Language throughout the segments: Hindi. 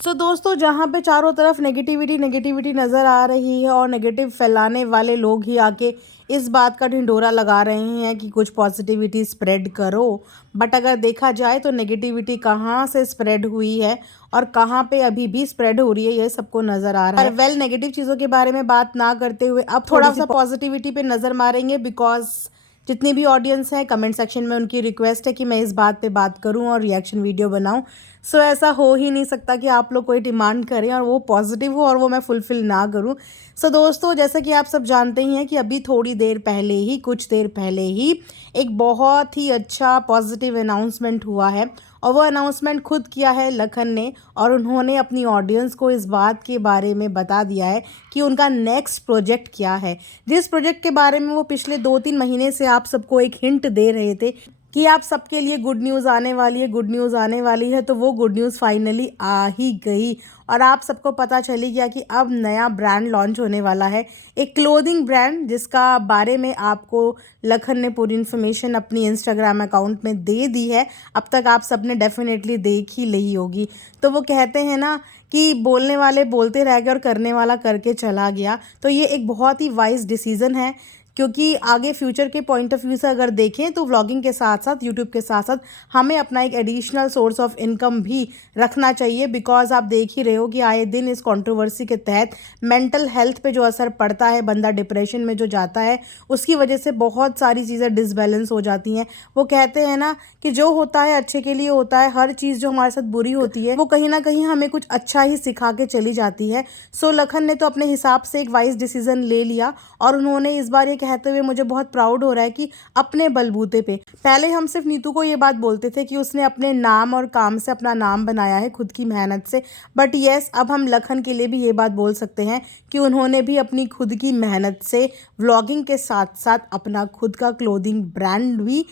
दोस्तों, जहाँ पे चारों तरफ नेगेटिविटी नज़र आ रही है और नेगेटिव फैलाने वाले लोग ही आके इस बात का ढिंढोरा लगा रहे हैं कि कुछ पॉजिटिविटी स्प्रेड करो। बट अगर देखा जाए तो नेगेटिविटी कहाँ से स्प्रेड हुई है और कहाँ पे अभी भी स्प्रेड हो रही है, ये सबको नज़र आ रहा है। वेल, नेगेटिव चीज़ों के बारे में बात ना करते हुए अब थोड़ा सा पॉजिटिविटी पे नज़र मारेंगे, बिकॉज जितनी भी ऑडियंस है कमेंट सेक्शन में उनकी रिक्वेस्ट है कि मैं इस बात पे बात करूं और रिएक्शन वीडियो बनाऊं। ऐसा हो ही नहीं सकता कि आप लोग कोई डिमांड करें और वो पॉजिटिव हो और वो मैं फुलफ़िल ना करूं। दोस्तों, जैसा कि आप सब जानते ही हैं कि अभी थोड़ी देर पहले ही कुछ देर पहले ही एक बहुत ही अच्छा पॉजिटिव अनाउंसमेंट हुआ है और वो अनाउंसमेंट खुद किया है लखन ने, और उन्होंने अपनी ऑडियंस को इस बात के बारे में बता दिया है कि उनका नेक्स्ट प्रोजेक्ट क्या है, जिस प्रोजेक्ट के बारे में वो पिछले 2-3 महीने से आप सबको एक हिंट दे रहे थे कि आप सबके लिए गुड न्यूज़ आने वाली है, गुड न्यूज़ आने वाली है। तो वो गुड न्यूज़ फाइनली आ ही गई और आप सबको पता चली गया कि अब नया ब्रांड लॉन्च होने वाला है, एक क्लोथिंग ब्रांड, जिसका बारे में आपको लखन ने पूरी इन्फॉर्मेशन अपनी इंस्टाग्राम अकाउंट में दे दी है। अब तक आप सबने डेफिनेटली देख ही ली होगी। तो वो कहते हैं ना कि बोलने वाले बोलते रह गए और करने वाला करके चला गया। तो ये एक बहुत ही वाइज डिसीज़न है, क्योंकि आगे फ्यूचर के पॉइंट ऑफ व्यू से अगर देखें तो व्लॉगिंग के साथ साथ, यूट्यूब के साथ साथ हमें अपना एक एडिशनल सोर्स ऑफ इनकम भी रखना चाहिए। बिकॉज आप देख ही रहे हो कि आए दिन इस कंट्रोवर्सी के तहत मेंटल हेल्थ पे जो असर पड़ता है, बंदा डिप्रेशन में जो जाता है, उसकी वजह से बहुत सारी चीज़ें डिसबैलेंस हो जाती हैं। वो कहते हैं ना कि जो होता है अच्छे के लिए होता है, हर चीज़ जो हमारे साथ बुरी होती है वो कहीं ना कहीं हमें कुछ अच्छा ही सिखा के चली जाती है। लखन ने तो अपने हिसाब से एक वाइज डिसीजन ले लिया और उन्होंने इस बार ये कहते हुए मुझे बहुत प्राउड हो रहा है कि अपने बलबूते पे, पहले हम सिर्फ नीतू को ये बात बोलते थे कि उसने अपने नाम और काम से अपना नाम बनाया है, खुद की मेहनत से, बट यस, अब हम लखन के लिए भी ये बात बोल सकते हैं कि उन्होंने भी अपनी खुद की मेहनत से व्लॉगिंग के साथ साथ अपना खुद का क्लोथिंग ब्रांड भी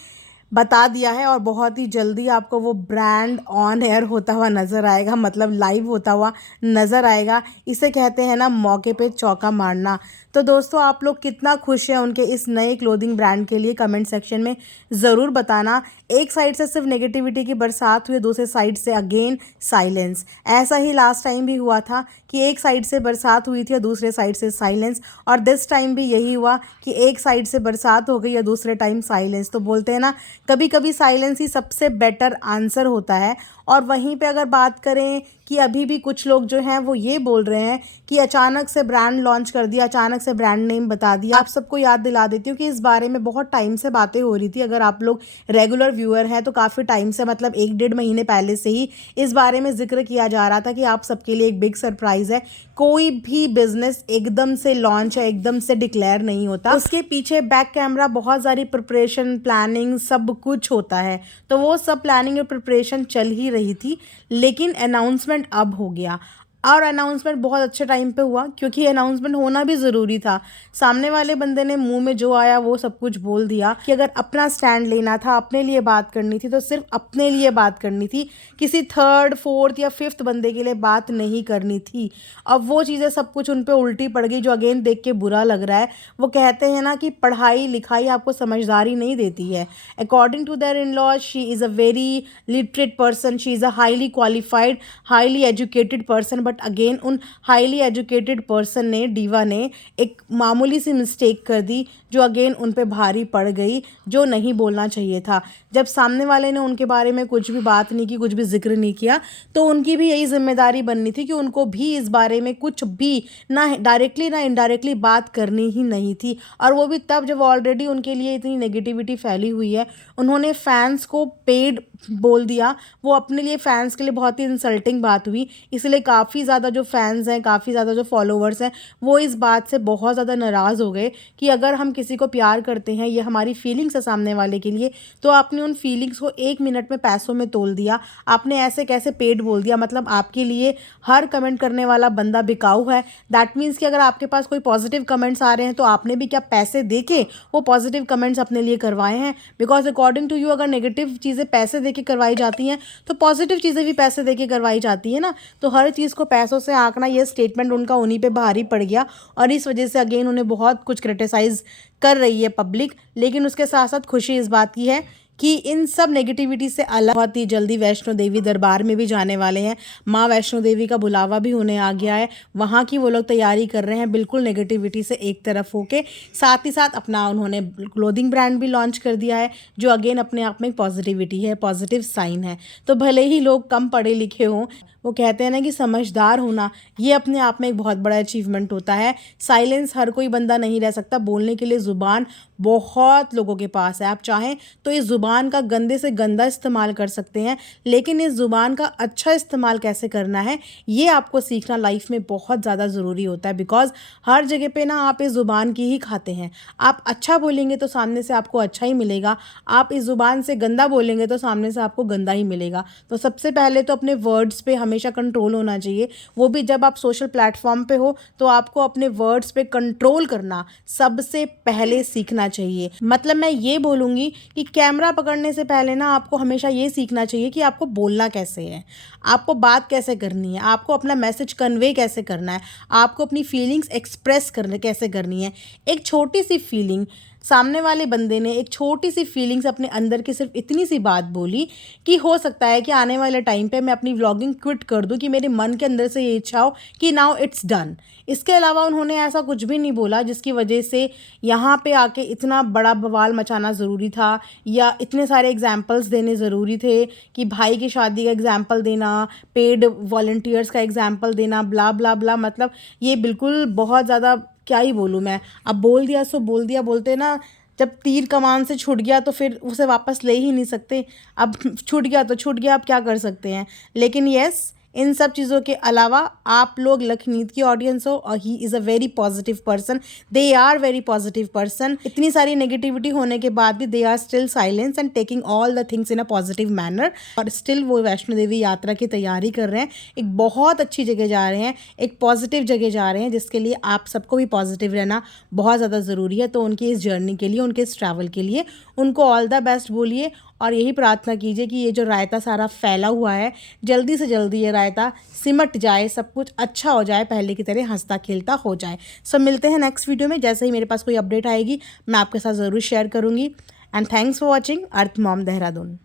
बता दिया है और बहुत ही जल्दी आपको वो ब्रांड ऑन एयर होता हुआ नज़र आएगा, मतलब लाइव होता हुआ नज़र आएगा। इसे कहते हैं ना मौके पे चौका मारना। तो दोस्तों, आप लोग कितना खुश हैं उनके इस नए क्लोथिंग ब्रांड के लिए, कमेंट सेक्शन में ज़रूर बताना। एक साइड से सिर्फ नेगेटिविटी की बरसात हुई, दूसरे साइड से अगेन साइलेंस। ऐसा ही लास्ट टाइम भी हुआ था कि एक साइड से बरसात हुई थी और दूसरे साइड से साइलेंस, और दिस टाइम भी यही हुआ कि एक साइड से बरसात हो गई और दूसरे टाइम साइलेंस। तो बोलते हैं ना, कभी कभी साइलेंस ही सबसे बेटर आंसर होता है। और वहीं पे अगर बात करें कि अभी भी कुछ लोग जो हैं वो ये बोल रहे हैं कि अचानक से ब्रांड लॉन्च कर दिया, अचानक से ब्रांड नेम बता दिया। आप सबको याद दिला देती हूँ कि इस बारे में बहुत टाइम से बातें हो रही थी। अगर आप लोग रेगुलर व्यूअर हैं तो काफ़ी टाइम से, मतलब 1-1.5 महीने पहले से ही इस बारे में जिक्र किया जा रहा था कि आप सबके लिए एक बिग सरप्राइज़ है। कोई भी बिजनेस एकदम से लॉन्च है, एकदम से डिक्लेयर नहीं होता, उसके पीछे बैक कैमरा बहुत सारी प्रिपरेशन, प्लानिंग, सब कुछ होता है। तो वो सब प्लानिंग और प्रिपरेशन चल ही रही थी, लेकिन अनाउंसमेंट अब हो गया। और अनाउंसमेंट बहुत अच्छे टाइम पे हुआ, क्योंकि अनाउंसमेंट होना भी ज़रूरी था। सामने वाले बंदे ने मुंह में जो आया वो सब कुछ बोल दिया कि अगर अपना स्टैंड लेना था, अपने लिए बात करनी थी, तो सिर्फ अपने लिए बात करनी थी, किसी थर्ड, फोर्थ या फिफ्थ बंदे के लिए बात नहीं करनी थी। अब वो चीज़ें सब कुछ उन पर उल्टी पड़ गई, जो अगेन देख के बुरा लग रहा है। वो कहते हैं ना कि पढ़ाई लिखाई आपको समझदारी नहीं देती है। According to their in laws, she is a very literate person, she is a highly qualified, highly educated person. But again उन हाईली एजुकेटेड पर्सन ने, डीवा ने, एक मामूली सी मिस्टेक कर दी, जो अगेन उन पे भारी पड़ गई, जो नहीं बोलना चाहिए था। जब सामने वाले ने उनके बारे में कुछ भी बात नहीं की, कुछ भी जिक्र नहीं किया, तो उनकी भी यही जिम्मेदारी बननी थी कि उनको भी इस बारे में कुछ भी ना डायरेक्टली ना इनडायरेक्टली बात करनी ही नहीं थी। और वो भी तब जब ऑलरेडी उनके लिए इतनी नेगेटिविटी फैली हुई है। उन्होंने फैंस को पेड बोल दिया, वो अपने लिए फैंस के लिए बहुत ही इंसल्टिंग बात हुई। इसलिए काफ़ी ज़्यादा जो फैंस हैं, काफ़ी ज़्यादा जो फॉलोवर्स हैं, वो इस बात से बहुत ज़्यादा नाराज़ हो गए कि अगर हम किसी को प्यार करते हैं, ये हमारी फीलिंग्स है सामने वाले के लिए, तो आपने उन फीलिंग्स को 1 मिनट में पैसों में तोल दिया। आपने ऐसे कैसे पेड बोल दिया, मतलब आपके लिए हर कमेंट करने वाला बंदा बिकाऊ है। दैट मीन्स कि अगर आपके पास कोई पॉजिटिव कमेंट्स आ रहे हैं तो आपने भी क्या पैसे दे के वो पॉजिटिव कमेंट्स अपने लिए करवाए हैं? बिकॉज अकॉर्डिंग टू यू, अगर नेगेटिव चीज़ें पैसे दे के करवाई जाती हैं तो पॉजिटिव चीज़ें भी पैसे दे के करवाई जाती है ना। तो हर चीज़ को पैसों से आंकना, ये स्टेटमेंट उनका उन्हीं पे भारी पड़ गया और इस वजह से अगेन उन्हें बहुत कुछ क्रिटिसाइज़ कर रही है पब्लिक। लेकिन उसके साथ साथ खुशी इस बात की है कि इन सब नेगेटिविटी से अलग बहुत ही जल्दी वैष्णो देवी दरबार में भी जाने वाले हैं। माँ वैष्णो देवी का बुलावा भी होने आ गया है, वहाँ की वो लोग तैयारी कर रहे हैं बिल्कुल नेगेटिविटी से एक तरफ होके। साथ ही साथ अपना उन्होंने क्लोथिंग ब्रांड भी लॉन्च कर दिया है, जो अगेन अपने आप में पॉजिटिविटी है, पॉजिटिव साइन है। तो भले ही लोग कम पढ़े लिखे हों, वो कहते हैं ना कि समझदार होना ये अपने आप में एक बहुत बड़ा अचीवमेंट होता है। साइलेंस हर कोई बंदा नहीं रह सकता, बोलने के लिए ज़ुबान बहुत लोगों के पास है। आप चाहें तो इस ज़ुबान का गंदे से गंदा इस्तेमाल कर सकते हैं, लेकिन इस ज़ुबान का अच्छा इस्तेमाल कैसे करना है ये आपको सीखना लाइफ में बहुत ज़्यादा ज़रूरी होता है। बिकॉज हर जगह पे ना आप इस ज़ुबान की ही खाते हैं। आप अच्छा बोलेंगे तो सामने से आपको अच्छा ही मिलेगा, आप इस ज़ुबान से गंदा बोलेंगे तो सामने से आपको गंदा ही मिलेगा। तो सबसे पहले तो अपने वर्ड्स पे हमेशा कंट्रोल होना चाहिए, वो भी जब आप सोशल प्लेटफॉर्म पे हो तो आपको अपने वर्ड्स पे कंट्रोल करना सबसे पहले सीखना चाहिए। मतलब मैं ये बोलूँगी कि कैमरा पकड़ने से पहले ना आपको हमेशा ये सीखना चाहिए कि आपको बोलना कैसे है, आपको बात कैसे करनी है, आपको अपना मैसेज कन्वे कैसे करना है, आपको अपनी फीलिंग्स एक्सप्रेस करने कैसे करनी है। एक छोटी सी फीलिंग, सामने वाले बंदे ने एक छोटी सी फीलिंग्स अपने अंदर की सिर्फ इतनी सी बात बोली कि हो सकता है कि आने वाले टाइम पे मैं अपनी व्लॉगिंग क्विट कर दूं, कि मेरे मन के अंदर से ये इच्छा हो कि नाउ इट्स डन। इसके अलावा उन्होंने ऐसा कुछ भी नहीं बोला जिसकी वजह से यहाँ पे आके इतना बड़ा बवाल मचाना ज़रूरी था, या इतने सारे एग्जाम्पल्स देने ज़रूरी थे कि भाई की शादी का एग्जाम्पल देना, पेड वॉल्टियर्स का एग्जाम्पल देना, ब्ला ब्ला ब्ला। मतलब ये बिल्कुल बहुत ज़्यादा, क्या ही बोलूँ मैं। अब बोल दिया सो बोल दिया, बोलते ना जब तीर कमान से छूट गया तो फिर उसे वापस ले ही नहीं सकते। अब छूट गया तो छूट गया, अब क्या कर सकते हैं। लेकिन यस, इन सब चीज़ों के अलावा आप लोग लखनीत की ऑडियंस हो और he is a very positive person, they are very positive person. इतनी सारी नेगेटिविटी होने के बाद भी they are still silence and taking all the things in a positive manner, और स्टिल वो वैष्णो देवी यात्रा की तैयारी कर रहे हैं। एक बहुत अच्छी जगह जा रहे हैं, एक पॉजिटिव जगह जा रहे हैं, जिसके लिए आप सबको भी पॉजिटिव रहना बहुत ज़्यादा ज़रूरी है। तो उनकी इस जर्नी के लिए, उनके इस ट्रैवल के लिए उनको ऑल द बेस्ट बोलिए, और यही प्रार्थना कीजिए कि ये जो रायता सारा फैला हुआ है, जल्दी से जल्दी ये रायता सिमट जाए, सब कुछ अच्छा हो जाए, पहले की तरह हंसता खेलता हो जाए। सो मिलते हैं नेक्स्ट वीडियो में। जैसे ही मेरे पास कोई अपडेट आएगी मैं आपके साथ ज़रूर शेयर करूँगी। And thanks for watching earth mom Dehradun.